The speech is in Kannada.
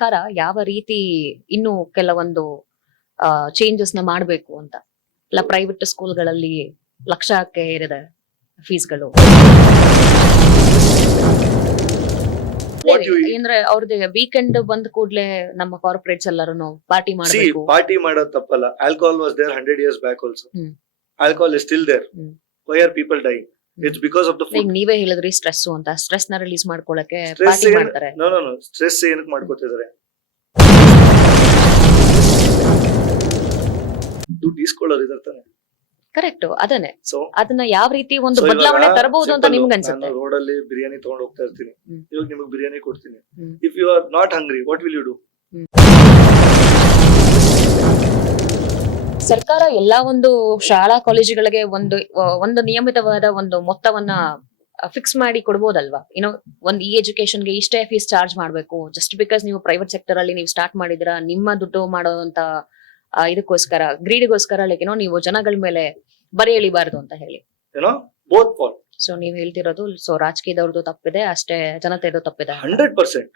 ಸರ್ಕಾರ ಯಾವ ರೀತಿ ಇನ್ನು ಕೆಲವೊಂದು ಚೇಂಜಸ್ ನ ಮಾಡ್ಬೇಕು ಅಂತ? ಇಲ್ಲ ಪ್ರೈವೇಟ್ ಸ್ಕೂಲ್ಗಳಲ್ಲಿ ಲಕ್ಷಕ್ಕೆ ಏರಿದೆ ಫೀಸ್ಗಳು. ಅಂದ್ರೆ ಅವ್ರದ್ದು ವೀಕೆಂಡ್ ಬಂದ ಕೂಡ್ಲೆ ನಮ್ಮ ಕಾರ್ಪೊರೇಟ್ಸ್ ಎಲ್ಲರೂ ಪಾರ್ಟಿ ಮಾಡಬೇಕು. ಪಾರ್ಟಿ ಮಾಡೋದು ತಪ್ಪಲ್ಲ. Alcohol was there 100 years back also. Alcohol is still there. Why are people dying? It's because of the food. ನೀವೇ ಹೇಳಿದ್ರಿ ಸ್ಟ್ರೆಸ್ ಅಂತ. ಸ್ಟ್ರೆಸ್ ನ ರಿಲೀಸ್ ಮಾಡ್ಕೊಳ್ಳಕ್ಕೆ ಪಾರ್ಟಿ ಮಾಡ್ತಾರೆ. No. ಸ್ಟ್ರೆಸ್ ಏನಕ್ಕೆ ಮಾಡ್ಕೋತಿದ್ದಾರೆ? ದುಡ್ಡು ಇಸ್ಕೊಳ್ಳೋದು ಇರ್ತಾನೆ. ಕರೆಕ್ಟ್, ಅದನ್ನೇ. ಅದನ್ನ ಯಾವ ರೀತಿ ಒಂದು ಬದಲಾವಣೆ ತರಬಹುದು ಅಂತ ನಿಮ್ಗೆ ಅನ್ಸುತ್ತೆ? ನಾನು ರೋಡ್ ಅಲ್ಲಿ ಬಿರಿಯಾನಿ ತಗೊಂಡು ಹೋಗ್ತಾ ಇರ್ತೀನಿ. ಇವಾಗ ನಿಮಗೆ ಬಿರಿಯಾನಿ ಕೊಡ್ತೀನಿ. If you are not hungry, what will you do? ಸರ್ಕಾರ ಎಲ್ಲಾ ಒಂದು ಶಾಲಾ ಕಾಲೇಜುಗಳಿಗೆ ಒಂದು ನಿಯಮಿತವಾದ ಒಂದು ಮೊತ್ತವನ್ನ ಫಿಕ್ಸ್ ಮಾಡಿ ಕೊಡ್ಬೋದಲ್ವಾ? ಒಂದು ಈ ಎಜುಕೇಶನ್ಗೆ ಇಷ್ಟೇ ಫೀಸ್ ಚಾರ್ಜ್ ಮಾಡ್ಬೇಕು, ಜಸ್ಟ್ ಬಿಕಾಸ್ ನೀವು ಪ್ರೈವೇಟ್ ಸೆಕ್ಟರ್ ಅಲ್ಲಿ ನೀವು ಸ್ಟಾರ್ಟ್ ಮಾಡಿದ್ರ ನಿಮ್ಮ ದುಡ್ಡು ಮಾಡೋದಂತ ಇದಕ್ಕೋಸ್ಕರ, ಗ್ರೀಡಿಗೋಸ್ಕರ ನೀವು ಜನಗಳ ಮೇಲೆ ಬರೆ ಎಳಿಬಾರ್ದು ಅಂತ ಹೇಳಿ. ಸೊ ನೀವ್ ಹೇಳ್ತಿರೋದು, ಸೊ ರಾಜಕೀಯದವ್ರದ್ದು ತಪ್ಪಿದೆ ಅಷ್ಟೇ, ಜನತೆದು ತಪ್ಪಿದೆ. 100%.